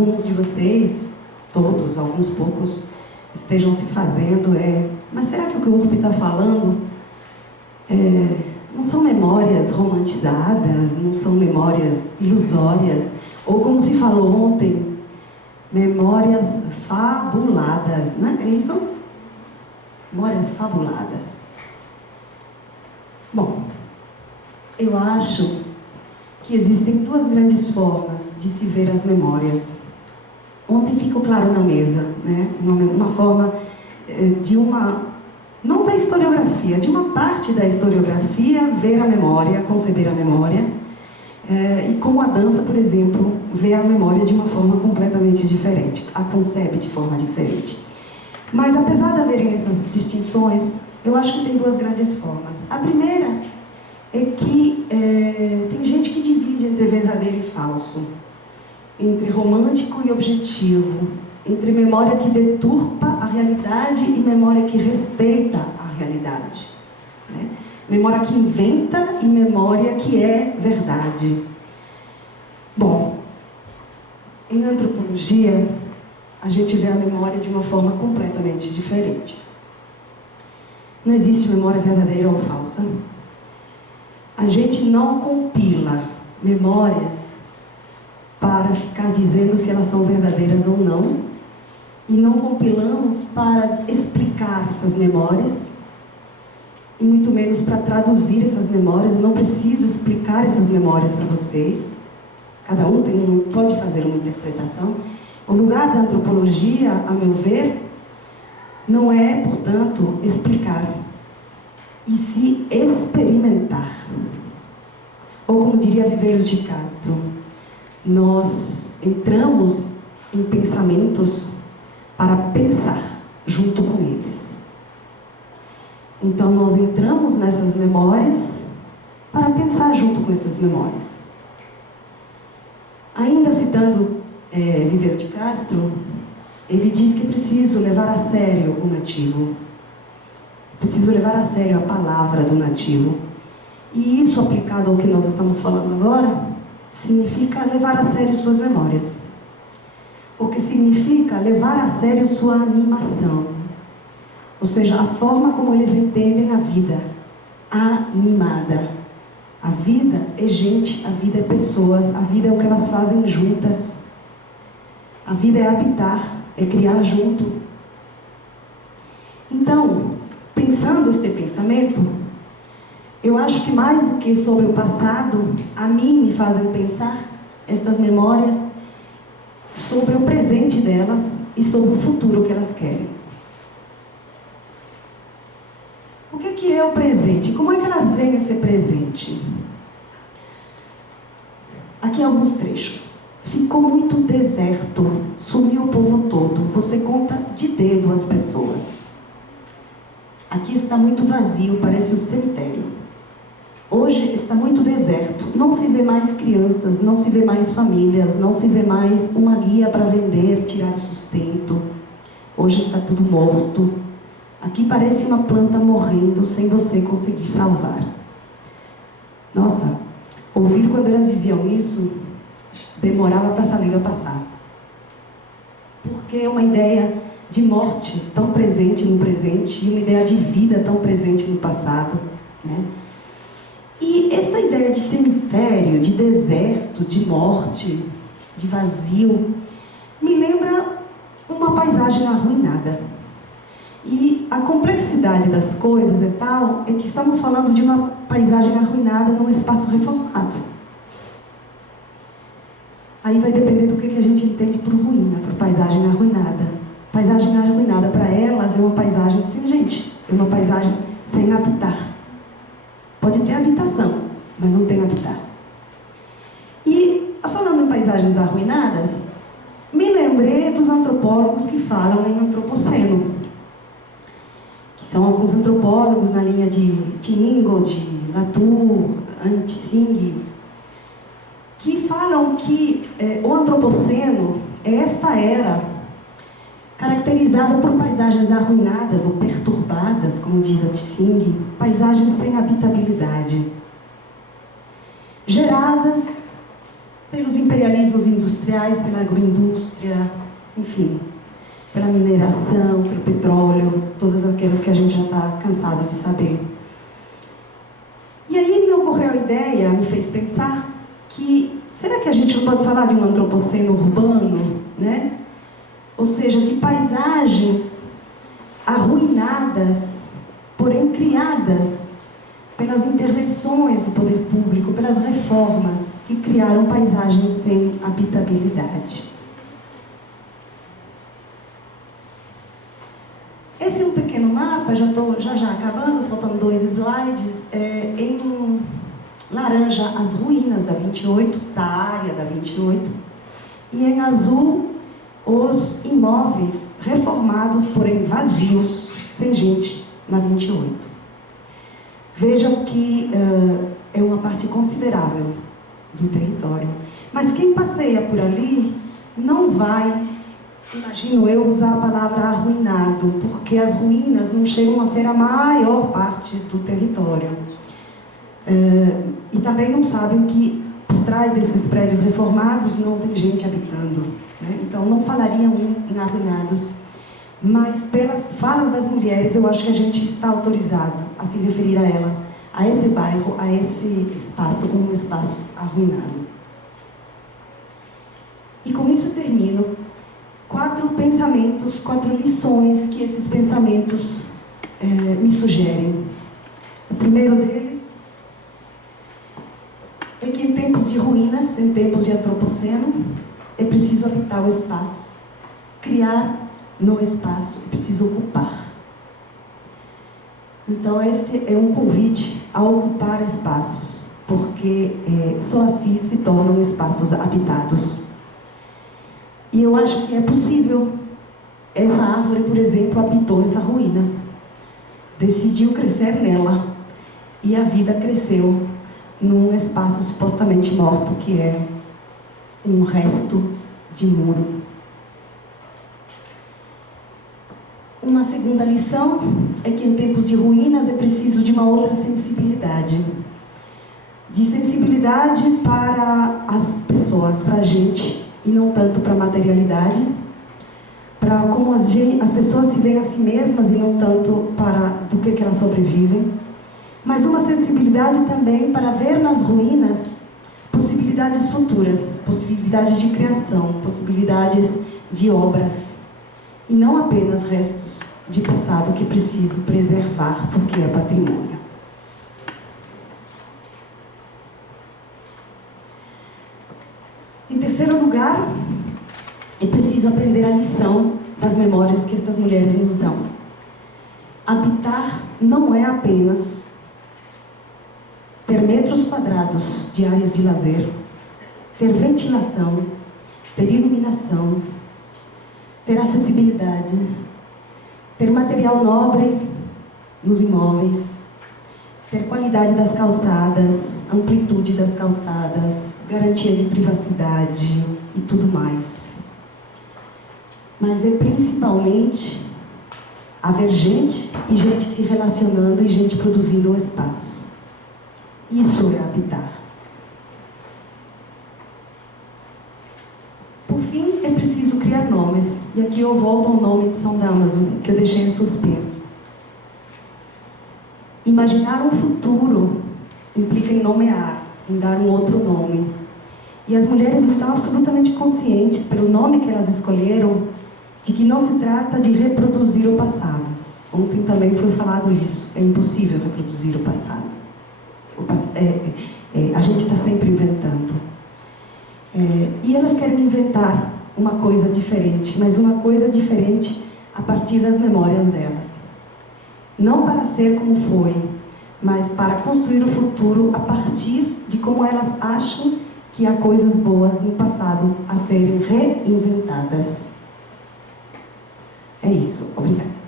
alguns de vocês, todos, alguns poucos, estejam se fazendo mas será que o que o URP está falando não são memórias romantizadas, não são memórias ilusórias, ou como se falou ontem, memórias fabuladas, né? É isso? Memórias fabuladas. Bom, eu acho que existem duas grandes formas de se ver as memórias. Ontem ficou claro na mesa, né? Uma forma de não da historiografia, de uma parte da historiografia ver a memória, conceber a memória, e como a dança, por exemplo, vê a memória de uma forma completamente diferente, a concebe de forma diferente. Mas apesar de haverem essas distinções, eu acho que tem duas grandes formas. A primeira é que tem gente que divide entre verdadeiro e falso, entre romântico e objetivo, entre memória que deturpa a realidade e memória que respeita a realidade, né? Memória que inventa e memória que é verdade. Bom, em antropologia, a gente vê a memória de uma forma completamente diferente. Não existe memória verdadeira ou falsa. A gente não compila memórias para ficar dizendo se elas são verdadeiras ou não, e não compilamos para explicar essas memórias, e muito menos para traduzir essas memórias. Eu não preciso explicar essas memórias para vocês. Cada um pode fazer uma interpretação. O lugar da antropologia, a meu ver, não é, portanto, explicar, e se experimentar. Ou como diria Viveiros de Castro, nós entramos em pensamentos para pensar junto com eles. Então nós entramos nessas memórias para pensar junto com essas memórias. Ainda citando Viveiro de Castro, ele diz que é preciso levar a sério o nativo. Preciso levar a sério a palavra do nativo. E isso, aplicado ao que nós estamos falando agora, significa levar a sério suas memórias. Porque significa levar a sério sua animação. Ou seja, a forma como eles entendem a vida. Animada. A vida é gente, a vida é pessoas, a vida é o que elas fazem juntas. A vida é habitar, é criar junto. Então, pensando este pensamento, eu acho que mais do que sobre o passado, a mim me fazem pensar estas memórias sobre o presente delas e sobre o futuro que elas querem. O que é o presente? Como é que elas veem esse presente? Aqui alguns trechos. Ficou muito deserto, sumiu o povo todo, você conta de dedo as pessoas. Aqui está muito vazio, parece um cemitério. Hoje está muito deserto, não se vê mais crianças, não se vê mais famílias, não se vê mais uma guia para vender, tirar o sustento. Hoje está tudo morto. Aqui parece uma planta morrendo sem você conseguir salvar. Nossa, ouvir quando elas diziam isso, demorava para a saliva passar. Porque é uma ideia de morte tão presente no presente e uma ideia de vida tão presente no passado, né? E essa ideia de cemitério, de deserto, de morte, de vazio, me lembra uma paisagem arruinada. E a complexidade das coisas é tal, é que estamos falando de uma paisagem arruinada num espaço reformado. Aí vai depender do que a gente entende por ruína, por paisagem arruinada. Paisagem arruinada para elas é uma paisagem sem gente, é uma paisagem sem habitar. Pode ter habitação, mas não tem habitar. E, falando em paisagens arruinadas, me lembrei dos antropólogos que falam em antropoceno, que são alguns antropólogos na linha de Ingold, Latour, Antsing, que falam que o antropoceno é esta era caracterizada por paisagens arruinadas ou perturbadas, como diz Antsing, paisagens sem habitabilidade, geradas pelos imperialismos industriais industriais, pela agroindústria, enfim, pela mineração, pelo petróleo, todas aquelas que a gente já está cansado de saber. E aí me ocorreu a ideia, me fez pensar que, será que a gente não pode falar de um antropoceno urbano, né? Ou seja, de paisagens arruinadas, porém criadas pelas intervenções do poder público, pelas reformas que criaram paisagens sem habitabilidade. Esse é um pequeno mapa, já estou já acabando, faltam 2 slides, em laranja as ruínas da 28, da área da 28, e em azul os imóveis reformados, porém vazios, sem gente, na 28. Vejam que é uma parte considerável do território. Mas quem passeia por ali não vai, imagino eu, usar a palavra arruinado, porque as ruínas não chegam a ser a maior parte do território. E também não sabem que por trás desses prédios reformados não tem gente habitando, né? Então não falariam em arruinados, mas pelas falas das mulheres eu acho que a gente está autorizado a se referir a elas, a esse bairro, a esse espaço como um espaço arruinado. E com isso termino. 4 pensamentos, 4 lições que esses pensamentos me sugerem. O primeiro deles é que em tempos de ruínas, em tempos de antropoceno, é preciso habitar o espaço, criar no espaço, é preciso ocupar. Então este é um convite a ocupar espaços, porque só assim se tornam espaços habitados. E eu acho que é possível. Essa árvore, por exemplo, habitou essa ruína, decidiu crescer nela, e a vida cresceu num espaço supostamente morto, que é um resto de muro. Uma segunda lição é que em tempos de ruínas é preciso de uma outra sensibilidade. De sensibilidade para as pessoas, para a gente, e não tanto para a materialidade, para como as pessoas se veem a si mesmas e não tanto para do que elas sobrevivem, mas uma sensibilidade também para ver nas ruínas possibilidades futuras, possibilidades de criação, possibilidades de obras, e não apenas restos de passado que é preciso preservar porque é patrimônio. Em terceiro lugar, é preciso aprender a lição das memórias que essas mulheres nos dão. Habitar não é apenas ter metros quadrados de áreas de lazer, ter ventilação, ter iluminação, ter acessibilidade, ter material nobre nos imóveis, ter qualidade das calçadas, amplitude das calçadas, garantia de privacidade e tudo mais. Mas é principalmente haver gente e gente se relacionando e gente produzindo um espaço. Isso é habitar. Por fim, é preciso criar nomes. E aqui eu volto ao nome de São Damaso, que eu deixei em suspenso. Imaginar um futuro implica em nomear, em dar um outro nome. E as mulheres estão absolutamente conscientes, pelo nome que elas escolheram, de que não se trata de reproduzir o passado. Ontem também foi falado isso. É impossível reproduzir o passado. A gente está sempre inventando. E elas querem inventar uma coisa diferente, mas uma coisa diferente a partir das memórias delas. Não para ser como foi, mas para construir o futuro a partir de como elas acham que há coisas boas no passado a serem reinventadas. É isso. Obrigada.